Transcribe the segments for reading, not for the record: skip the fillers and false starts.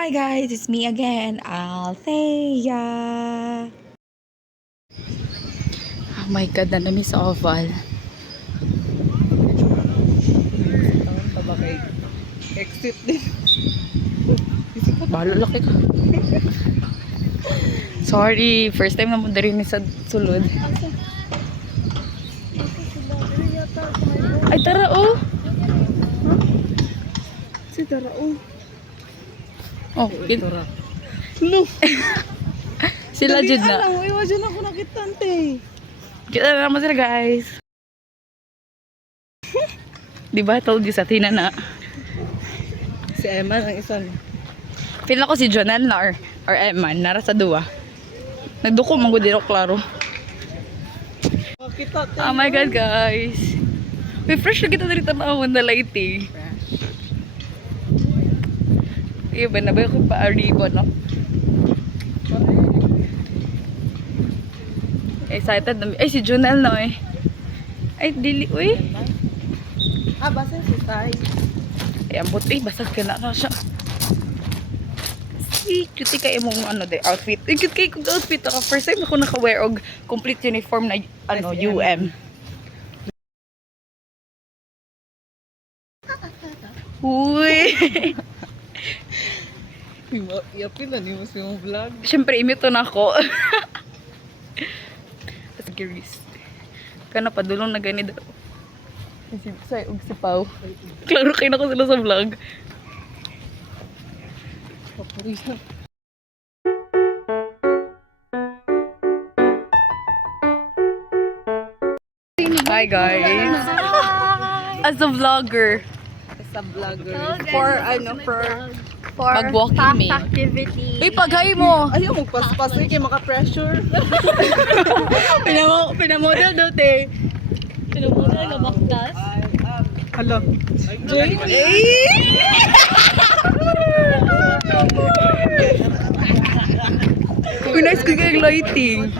Hi guys, it's me again, Althea. Oh my god, nandun sa oval. Exit din. Balo laki ka. Sorry, first time naman din sa sulod. Ay tara oh. Si Tara, oh. Oh, Tara. No. Sila jud na. Alam mo, iwa dyan ako nakitante. Kita na naman sila guys. Diba, told you sa Tina na. Si Emma ang isa. Feel ako si Jonel na or Eman, nara sa duwa. Nagduko man gud dito klaro. Kita tayo. Oh my god guys. May fresh na kita dito tanawon na lighting. Iya ba na ba ko pa ribbon no? Excited na. Ay si Jonel no eh. Ay dili uy. Basta si Tay. Ay ang buti basag ka na siya. Si cute kay imong ano de outfit. Ay cute kay kung outfit ako first time ako naka-wear og complete uniform na ano UM. Uy. Yapin na ni mo sa yung vlog. Siyempre imito na ako. As curious. Kana padulong na gani daw. Si Say og si Pau. Klaro kay nako sila sa vlog. Papuris na. Hi guys. As a vlogger, Sa vlogger. For mag-walking me. Activity. Uy, paghay mo. Ayaw mo paspas kayo maka-pressure. Pinamodel daw te. Pinamuna na baktas. Hala. Jay? Uy, nice ko kayong lighting.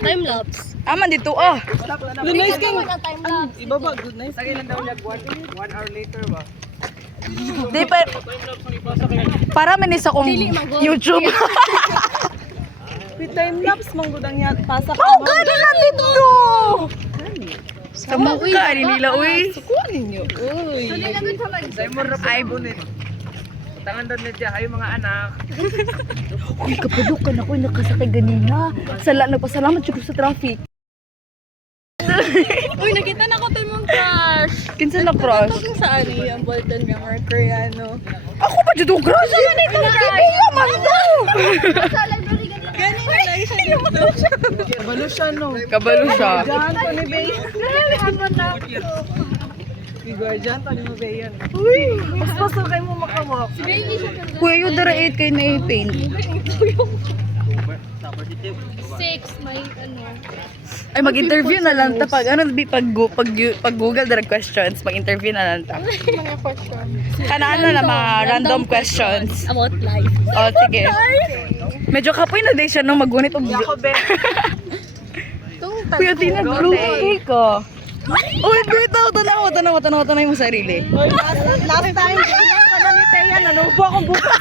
Time lapse. Aman dito ah. Good night king. Time lapse. Ibaba, good night. Sa ilan daw niya, 1 hour later ba? Di pa. Para manis akong YouTube. With time lapse, manggudang niya. Pasak Oh, gano'n na dito. Sa mukha ni nila, uy. Kuha ninyo. Uy. Ay, Tangan doon na dyan, ay mga anak. uy, kapadukan ako, nakasakay ganina. Nagpasalamat siya ko sa traffic. Uy, nakita na ko tayo mong crush. Kinsa na crush? Kung saan yung Bolton Grammar Koreano. Ako pa dito crush? Ano na ito? Naman daw. Ganun na lang siya dito. Kabalo siya, no? Kabalo siya. Diyan, to ni Bey. Hamon na. Guardian, to ni Bey yan. Uy. Mas pasok kayo mo makawak. Si Bailey siya talaga. Kuya, yung dara 8 kayo na i-paint. 6, may ano. Ay, mag-interview na lang ta pag pag Google direct questions, mag-interview na lang ta. Mga question. Kanaan na mga random questions. About life. Oh, sige. Medyo kapoy na din siya nung magunit og Be. Kuya, tinag-blue ka. Uy, wait, tanaw mo sarili. Last time, ganyan ka na ni Teya, nanubo akong bukas.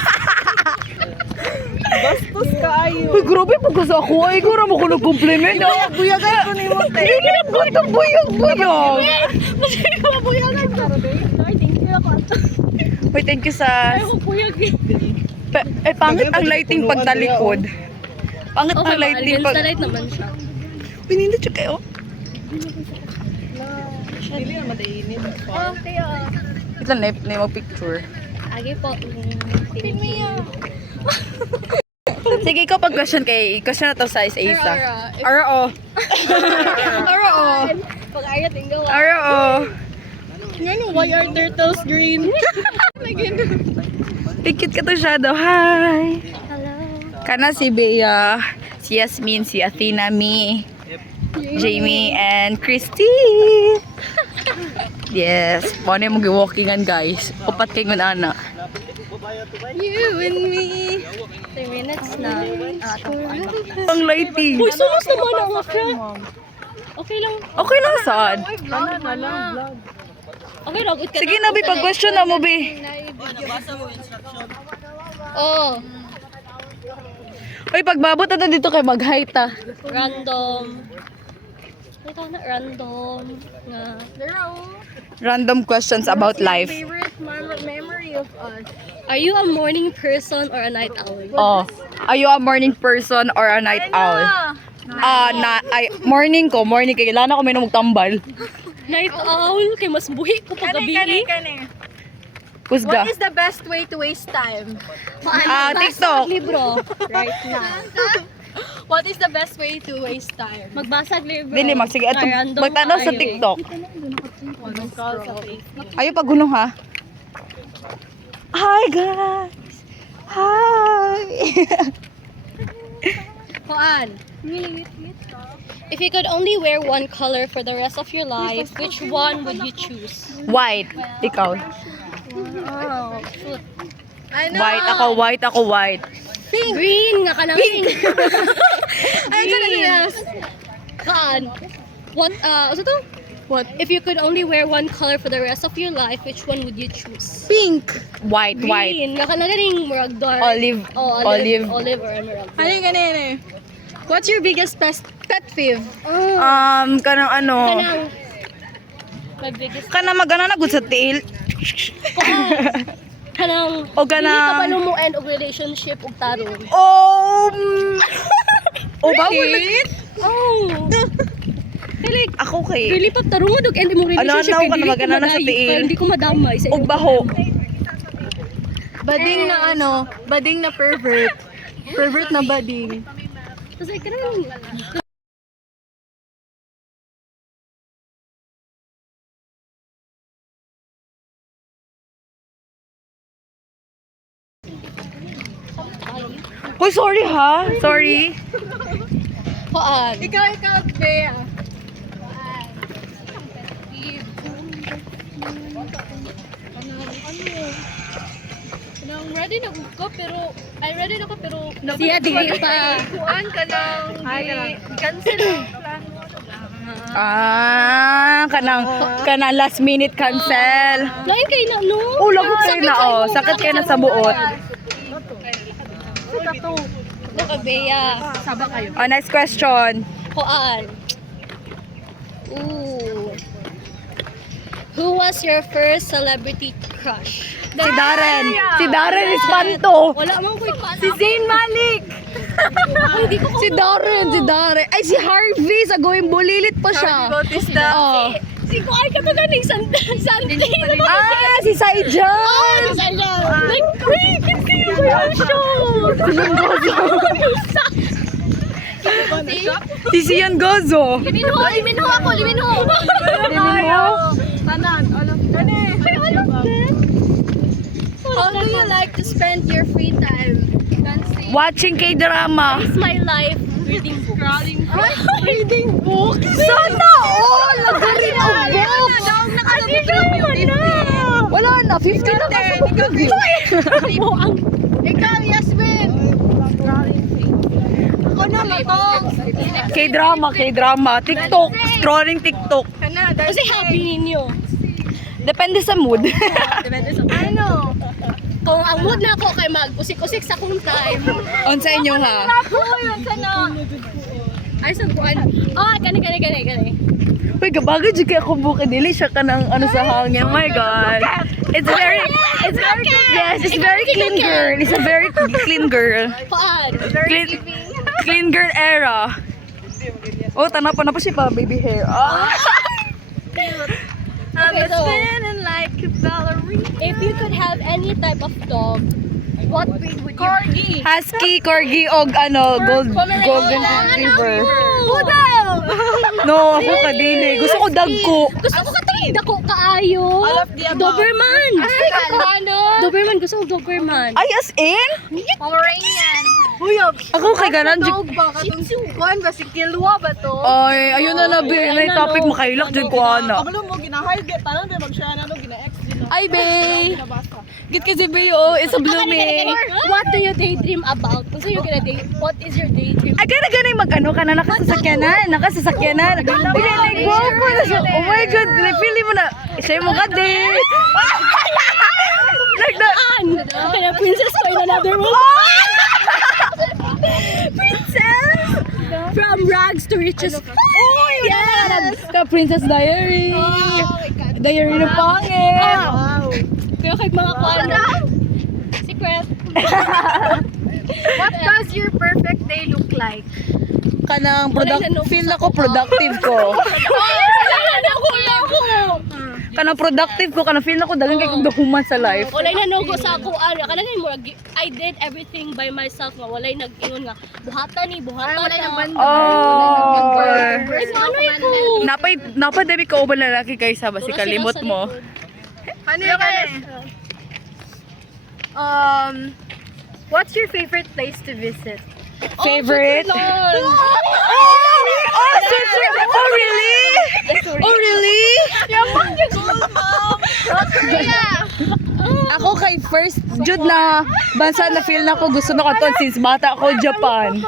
Bastos ka ayo. Uy, grabe pagkas ako. Ay, gura mo ko nag-compliment. Buyagan ko ni mo, Teya. Hindi na ba ito buyog-buyog? Masaya ka mabuyagan. Ay, thank you ako. Uy, thank you sa... Ay, buyag eh. Pangit ang lighting pagtalikod. Pangit ang lighting Against pag... the light naman siya. Pinindot siya kayo. Dili na madainit. Okay, Ito na yung picture. Agi po. Pinmiya. Sige, ikaw pag-question kay... Question na to sa isa-isa. Ara. Ara-o. Pag-ayat yung gawa. Ara-o. Ano, why are turtles green? Tikit ka to shadow. Hi. Hello. Kana si Bea, si Yasmin, si Athena, me, Jamie, and Christy. Yes, paano yung mag-walkingan guys? Upat kayo ng anak. You and me. 3 minutes na. Ang lighting. Uy, sulos naman angaka. Okay lang. Okay lang saan? Okay lang. Sige na, Bi, pag-question na mo, Bi. Oh, Uy, pagbabot na dito kay mag-height ah. random. Ito na random. Nga. Random questions about life. Favorite memory of us. Are you a morning person or a night owl? Oh, are you a morning person or a night owl? Morning ko, morning kay kailangan ko may magtambal. Night owl? Kay mas buhi ko pag gabi. Kusga. What is the best way to waste time? TikTok. Libro. Right now. What is the best way to waste time? Magbasag libro. Dili magsige ato Random magtanaw sa tayo. TikTok. Ayo pag guno ha. Hi guys. Hi. Kuan. If you could only wear one color for the rest of your life, which one would you choose? White. Ikaw. Oh, shoot. White ako white. Green nga ka na. Pink. Ay, Green. Kaan. What, ano to? What? If you could only wear one color for the rest of your life, which one would you choose? Pink. White. Green. Nga ka na ganing murag dark. Olive. Oh, Olive. Olive or emerald. Ano yung ganun? What's your biggest pet peeve? Kanang ano. Kanang, my biggest, Kana magana na gud sa tail. kanang, O kanang- hindi ka pa lumuend og relationship og tarong. O bawal. Oh. Like, Ako kay. really pag tarong og end imong relationship. Ano, kay dili ko magana na sa madayo, tiil. kaya Hindi ko madamay sa Og baho. Bading na bading na pervert. Pervert na bading. Tapos like, kanang, Hoy, sorry ha. Sorry. kuan. Ikaw, Bea. Ready na ko pero siya dili pa. Kuan ka lang. Cancel. Kanang last minute cancel. Lain kay na no. Lagot kayo na sakit kayo na sa buot. Nakabeya. Saba kayo. Next question. Kuan. Ooh. Who was your first celebrity crush? Si Darren. Si Darren Espanto. Wala man ko Si Zayn Malik. Si Darren. Ay, si Harvey. Sa Going Bulilit pa siya. Bautista. Oh. Si ko ay kato ganing Sunday. Si Saijan. Like, wait, kasi yung yung show. Si Sian Gozo. Liminho ako. Tanan. How do you like to spend your free time? Dancing. Watching K-drama. It's my life. Reading books. Reading books. Sana all! Nagarin ang books! Wala na, 50 na kasi. Ikaw, Yasmin. Ako na, matong. K-drama. TikTok. Scrolling TikTok. Kasi happy ninyo. Depende sa mood. Ano? Kung ang mood na ako kay mag-usik-usik sa kong time. On sa inyo ha. Ako, yun, sana. Ay, sa kuan. Oh, gani. Uy, gabaga dyan kaya ako buka dili siya ka ng ano sa hangin. Oh my God. It's very clean girl. It's a very clean girl. Kuan. Clean girl era. Oh, tanapa na pa siya pa, baby hair. Okay, so, spinning like a ballerina. if you could have any type of dog, what breed would you Corgi. Husky, corgi, og golden retriever. Poodle! No, ako kadili. Gusto ko dagko. Gusto ko dako kaayo. All of the above. Doberman. Ano? Doberman, gusto ko Doberman. Ay, as in? Pomeranian. Ako kay ganan. Dog ba? Kuan ba? Si Kilwa ba to? Ay, ayun na be. May topic makailak dyan ko, ana. Kabalo mo, gina-highlight. Tanong din mag-share na, gina-ex din. Ay, be. Git kasi be, oh. It's a blooming. What do you daydream about? Kung sa'yo what is your daydream? Ay, gana mag-ano ka na nakasasakyanan. Bigay na gwapo na siya. Oh my God. Napili mo na. Siya mo ka din. Like that. Kaya princess ko in another one. Princess! From rags to riches. Oh, yes! Ka Princess Diary. Oh my God. Diary na pangit. Wow. Kaya kahit mga kwano. Secret. What does your perfect day look like? Kanang Wala na, feel na ko productive ko. Kanang productive ko, kanang feel na ko dagang kay kong dahuman sa life. Walay nanugo sa ako. Kanang mo, I did everything by myself nga. Walay nag-ingon nga. Buhatan ni, buhatan Wala na. nang banda. Oh. Ano Napay demi ka ubang lalaki kaysa basi kalimot mo. Ano yung what's your favorite place to visit? Favorite? Oh, really? Oh, really? Ako kay first jud na bansa na feel na ko gusto na ko to since bata ako Japan.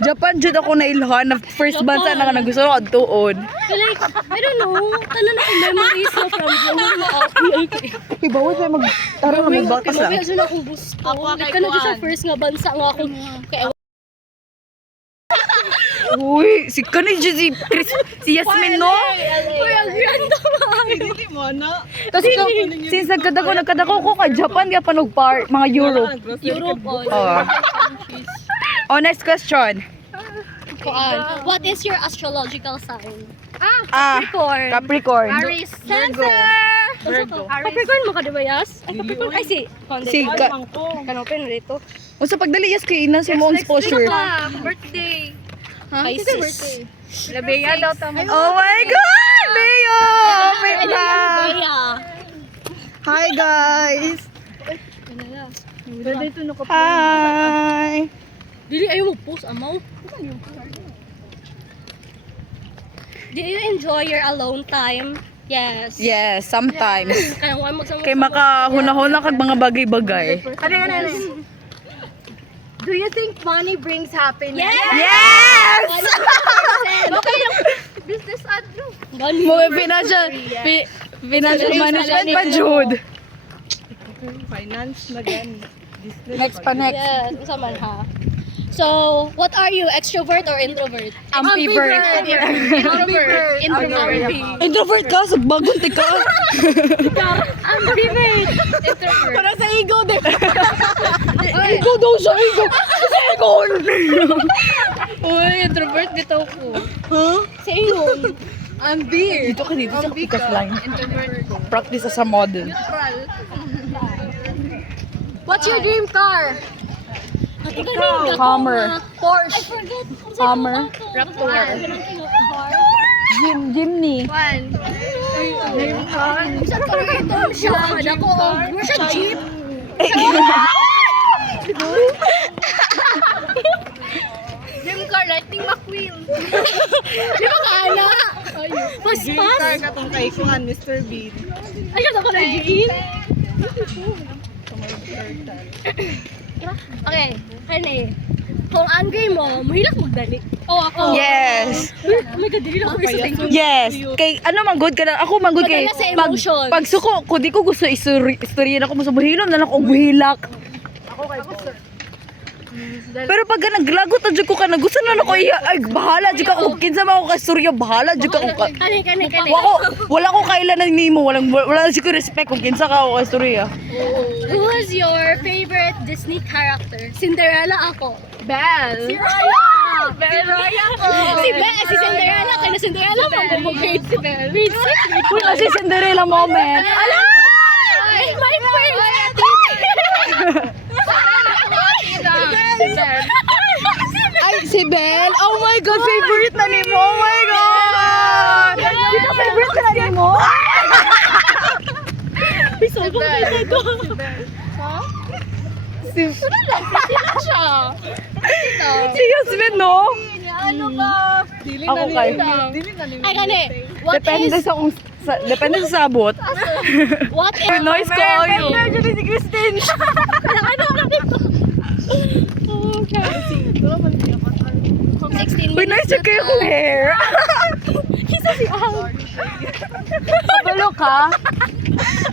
Japan jud ako nailhan na first bansa na gusto na ko tuod. Like, I don't know. Tanan ako memories na from growing up. Uy, bawal pa tara na magbatas lang. Kaya na akong gusto. Ako kay Ikaw na Kuan. sa first nga bansa nga akong kaya Uy, si kanay jud si Yasmin no? Uy, ang random Hindi mo na. Kasi since nagkadako ko kay Japan nga panog mga Europe. Europe on. Oh. Oh, next question. Kuan. What is your astrological sign? Ah, Capricorn. Capricorn. Aries. Virgo. Capricorn mo ka dibayas? Ay, Capricorn. Ay, si. Si Kanopin rito. Unsa pagdali yes kay inan si mo exposure. Birthday. Pisces. Labia daw tama. Oh my god, Leo! Wait lang. Bea. Hi guys. Hi. Dili ayaw mo post amaw. Do you enjoy your alone time? Yes. Yes, sometimes. Kaya mo magsama. Kay makahuna-huna kag mga bagay-bagay. Ano? Do you think money brings happiness? Yes! Okay yung business ano? Mo financial management pa jud. Finance na gan. Next pa next. Yes, isa man ha. So, what are you? Extrovert or introvert? Ambivert. Ambivert. Introvert ka sa bagong tika. Ambivert. Para sa ego din. Ego daw sa ego. Sa ego. Uy, introvert dito ko. Huh? Sa ingon. Dito ka dito sa pick-up line. Practice as a model. What's your dream car? Hummer. Porsche. I forgot. Hummer. Raptor. Jimny. One. Saan ka ito siya? Ako, where's your jeep? Dream car, Lightning McQueen. Di ba ka, ana? Pas. Car ka tong kay Kuan, Mr. Bean. Ay, ako na jeep. Okay, kani. Kung angry mo, mahilak magdali. Oh, ako. Yes. Oh my God, dili lang ako sa Yes. Kay ano man good ka na. Ako man good kay Madala sa emotions. pag suko ko di ko gusto istorya na ko mo sa buhilom na lang ko buhilak. Pero pag naglagot na jud ko ka na gusto na ako ay bahala jud ka og kinsa man ako ka istorya bahala jud ka og Kani. wala ko kailan nimo wala si ko respect kung kinsa ka ako ka istorya. Who is your favorite Disney character? Cinderella ako. Belle. Si Raya! Si Cinderella. Kaya na Cinderella mo. Mo grade 6. Grade 6. Uy, kasi Cinderella moment. Ala! My friend! Ay, si Belle. Oh my God, favorite na nimo. Oh my God. Di ka favorite ka na nimo? Ay, sobrang ganda ko. Si Yasmin, no? Ano ba? Ako kay. Ay, kani. What Depende is... depende sa sabot. What is... Noise ko. Si Christine. From 16 Uy, nice yung kayo kong hair. Kisa si Al. Kabalo ka?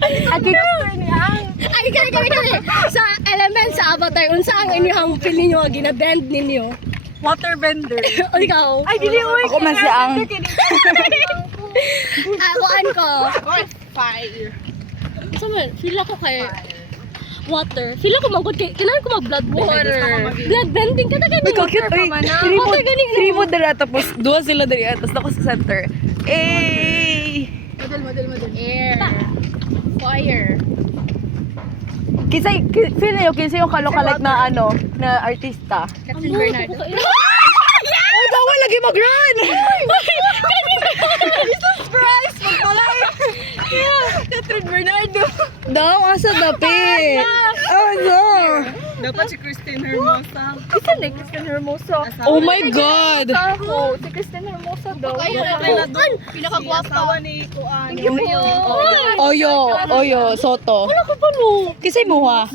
Ay, kani. Sa element sa avatar, unsa ang inyong feeling nyo, ginabend ninyo? Waterbender. O ikaw? Ay, dili oy. Ako man si ang Akuan ko. Fire. Sa man, feel ako kay water. Feel ako magod kay kailangan ko mag-blood bending. Blood bending ka na Uy, ganun. kakit. Uy, Okay, galing. three mo dala, tapos duwa sila dali, tapos ako sa center. Eh! Air. Fire. Feel niyo, kinsa yung kalokalike na ano, na artista. Captain Bernardo. Oh, bawal lagi mag-run! Catherine Bernardo. Daw, asa dapi? Ano? Dapat si Christine Hermosa. Isa ni Christine Hermosa. Oh my God! Ako, si Christine Hermosa daw. Pinakagwapa. Asawa ni Kuan. Oyo, Soto. Wala ko pa no. Kisay mo ha?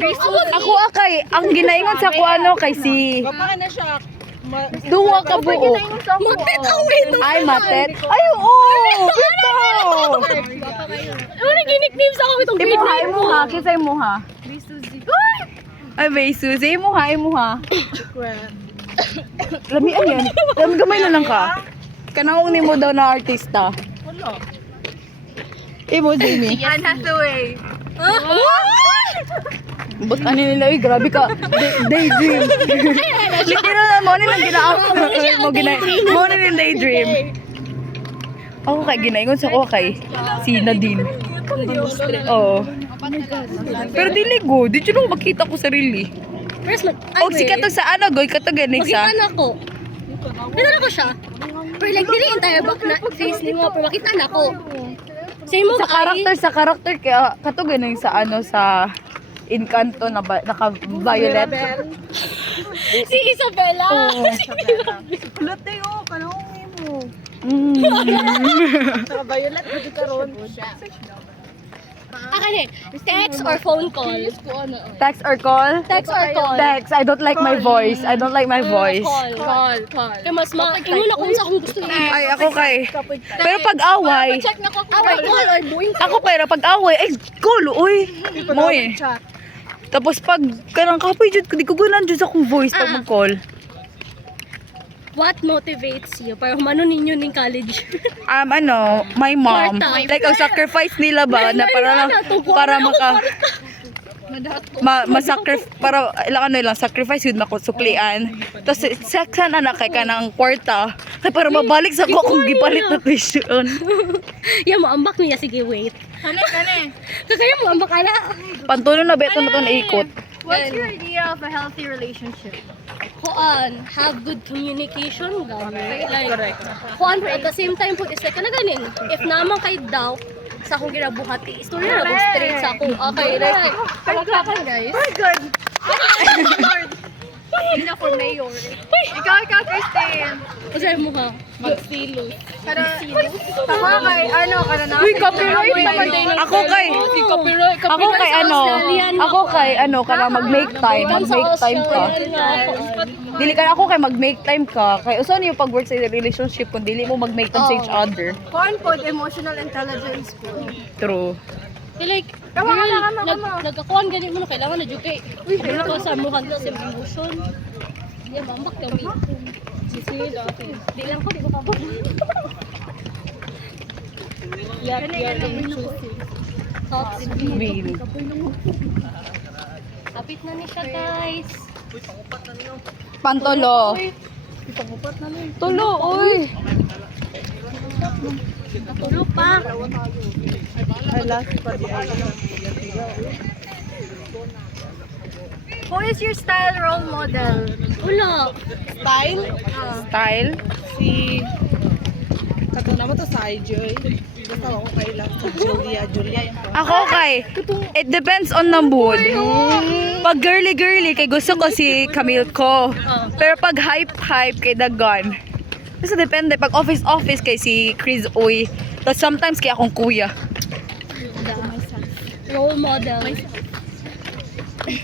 Ako akay, ang ginaingon sa ko ano kay si Baka na siya. duwa ka buo. Magtit away to. Ay, matet. Ay, oo! Bito! Wala ginik-name sa ako itong grade Imuha, 9 mo. imuha. Kisay mo ha? Ay, Besus. Imuha. Lamian yan. Gamay na lang ka. Kanang ni mo daw na artista. Wala. Imo, Jamie. Anne Hathaway. Ba't ano nila, uy, grabe ka. Daydream. Literal na, mo nilang mo nilang daydream. Ako kay ginaingon sa ko kay si Nadine. Oo. Pero dili go, di ko makita ko sarili. First mag... O si katong sa ano, goy katong ganing sa. Makita na ko. Kita ko siya. Pero like, dili entire back na face ni mo, pero makita na ko. Same mo Sa karakter kaya katong ganing sa ano sa Encanto na naka-violet. Si Isabella. Oo. Kulot tayo. Kanong mo. Violet. Pwede ka ron. Akane, text or phone call? Text or call? Text or call? Text. I don't like my voice. I don't like my voice. Call. Kaya mas ingon ako sa akong gusto niya. Ay, ako kay. Pero pag away, Check na ko. Away, call or buing ako pero pag away, ay, gulo, uy. Moy. Tapos pag kanang kapoy jud ko, di ko gunan jud sa akong voice pag mag-call. What motivates you? Para humano ninyo ning college. My mom. Kwarta. Like, ang sacrifice nila ba na para maka para ilang ano lang sacrifice yun makusuklian. Tapos saksan anak kay kanang kwarta kay para mabalik sa ko kung gipalit na tuition. Yan mo, ambak niya. Sige, wait. Kani. Kakaya mo, ambak ala. Pantulo na beto na to naikot. What's your idea of a healthy relationship? Kuan, have good communication, gani. Like, kuan, at the same time po, is like, kana ganin. If naman kay doubt, sa akong ginabuhati, istorya na kung straight sa ako. Okay, like, Palakpakan, guys. Very good. Hindi na for mayor. Ikaw, Christine. kasi mo ha. Magsilos. Tama kay, ano, ka na Uy, copyright naman din. Ako kay kana mag-make time ka. Dili ka ako kay mag-make time ka. Kay usa niyo pag work sa relationship kung dili mo mag-make time sa each other. Kuan po, emotional intelligence po. True. Like, Tama ka girl, na. nagkakuan ganit mo na kailangan na juke. Uy, kailangan ko sa muhan na sa emotion. Yan, mambak kami. Di lang ko, di ko kabot. Thoughts. Really. Kapit na ni siya, guys. Pantolo. Tulo, uy. Tulo pa. I last pa di Who is your style role model? Wala. Style? Style. Si... Kato naman to sa iJoy. Basta ako kay lang sa Julia yung Ako kay, it depends on the mood. Pag girly kay gusto ko si Camille ko. Pero pag hype kay Dagon. Kasi depende. Pag office kay si Chris Oy. Tapos sometimes kay akong kuya. Role model.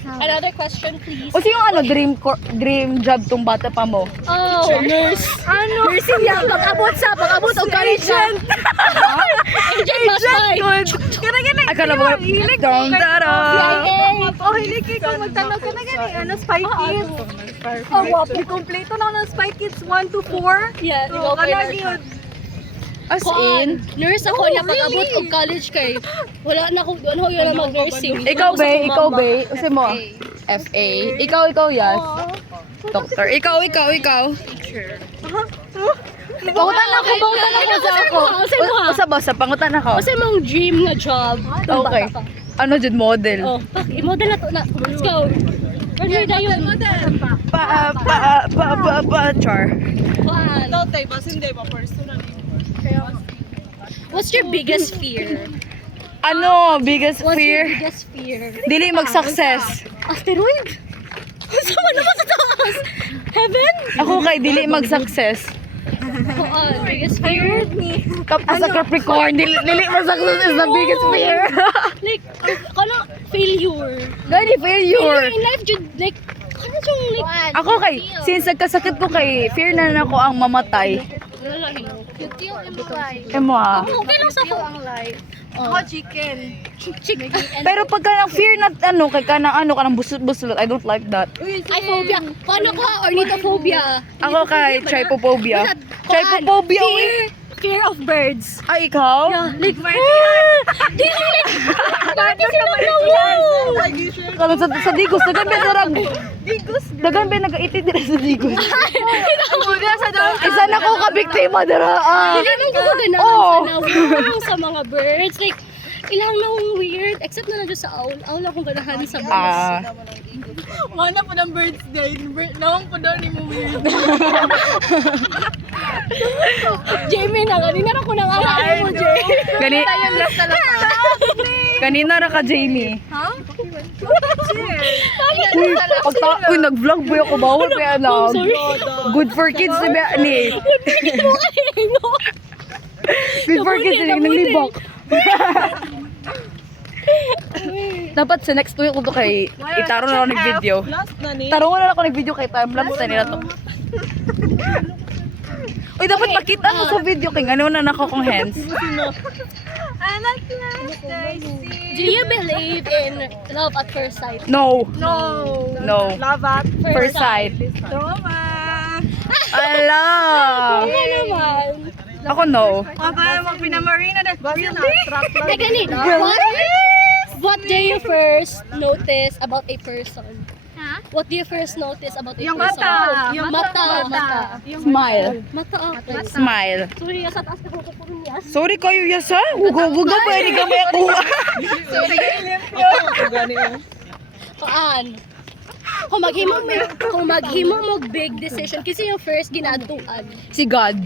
Another question, please. O sino ano, dream job tong bata pa mo? Oh, nurse. Ano? Nursing niya. Pag-abot o agent. Agent must fight. Akala mo, dong tarong. Oh, hilig ko magtanong ka na gani. Ano, Spy Kids? Oh, wow. Kompleto na ako ng Spy Kids 1 to 4. Yeah, So, ikaw pa kanang yun. yun. As in, Nurse ako niya pag-abot og college kay wala na ko doon yun na mag-nursing. ikaw ba? Kasi mo, FA. Ikaw, yes. Doctor. Ikaw. Pangutan ako sa ako. Basta, pangutan ako. Kasi mong dream nga job. Okay. Ano dyan, model? Oh, i-model na to na. Let's go. Ano dayon? Char. Kuan. Ikaw, tay, bas hindi ba personal? What's your biggest fear? Ano, biggest What's your fear? biggest fear? Dili mag-success. Asteroid? Sama naman sa taas? Heaven? Ako kay dili mag-success. Kuan, biggest fear? As a Capricorn, dili mag-success is the biggest fear. Like, kano failure? Gani failure. In life, Jude, like, kano yung like, Ako kay, since nagkasakit ko kay, fear na ako ang mamatay. Emo ha. okay lang sa ko. Ako, chicken. Pero pagka ng fear na ano, kay kanang ano, kanang busot-busot, I don't like that. Ay, phobia. Kano ko, ornithophobia. Ako kay trypophobia. Kuan, Trypophobia, fear of birds. Ay, ikaw? Like, di ko like, dati sila malaw. Kalang sa digos, dagan ba narag... Dagan ba nag-iti dira sa digos? Isa na ko kabiktima dira. Hindi naman ko ganahan Oh. sa nawang sa mga birds. Like, ilang nawang weird. Except na nandiyo sa owl. Owl akong ganahan sa birds. Wala po ng birthday. Nawang po daw ni mo weird. Jamie na, kanina na ko nang araw mo, Jay. Kanina ra ka, Jamie. Uy, nag-vlog ba ako bawal kaya Oh, lang. sorry. Good for kids ni ni. Good for kids ni nalibak. Dapat sa next week ko to kay itaro na ako ng video. Last na ni. Tarungan na ako ng video kay timelapse na nila to. Uy, dapat makita mo sa video kay ano na nako kong hands. Anak last Daisy. Do you believe in love at first sight? No. No. No. Love at First sight. Toma. Ala. Ano naman? Ako no. Papa, magpinamarina na. Like, gani, what do you first notice about a person? What do you first notice about a Yung person? mata. Yung mata. Smile. Mata ako. Smile. Sorry, sa taas ka po po niya. Sorry kayo yasa. Hugo pa ni gamay ako. Ako gani oh. Paan? Kung maghimo mo big decision kasi yung first ginadtuan. Si God.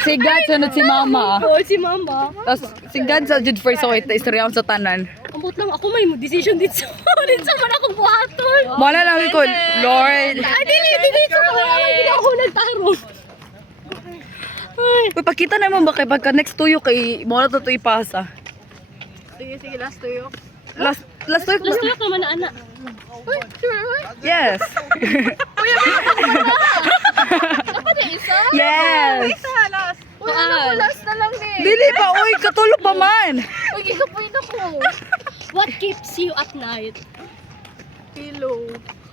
Si God sunod si Mama. Oh, si mama. Tapos si God sa jud first so ito istorya sa tanan. Ambot lang ako may mo decision dito. Dito man akong buhaton. Wala lang ko, Lord. Ay, dili sa mga gina ako nagtarong. Ay, Uy, pakita naman ba kay pagka next tuyo kay mo na to ipasa. Sige, last tuyo. Last tuyo. last week naman na anak. Yes. Yes. Last. Paan? Last na lang din. Dili pa, uy, katulog pa man. Uy, gikapoint ako. What keeps you at night? Pillow.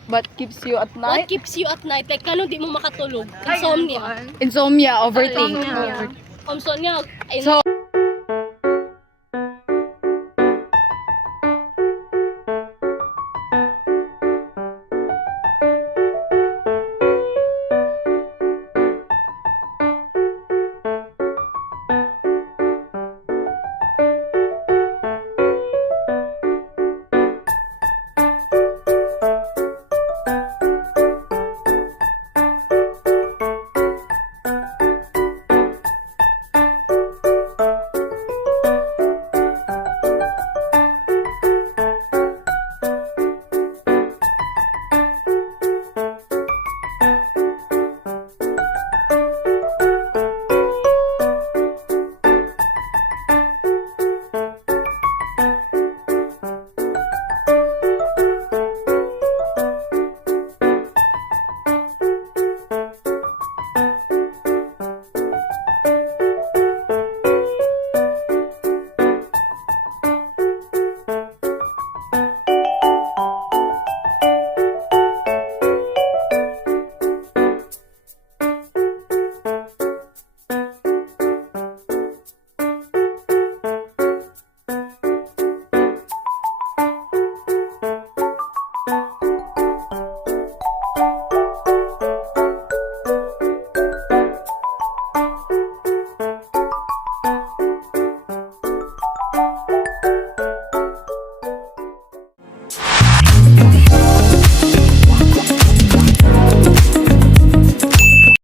But keeps you at What night? keeps you at night? Like, kano di mo makatulog? Insomnia. Insomnia, overthink. Insomnia. So,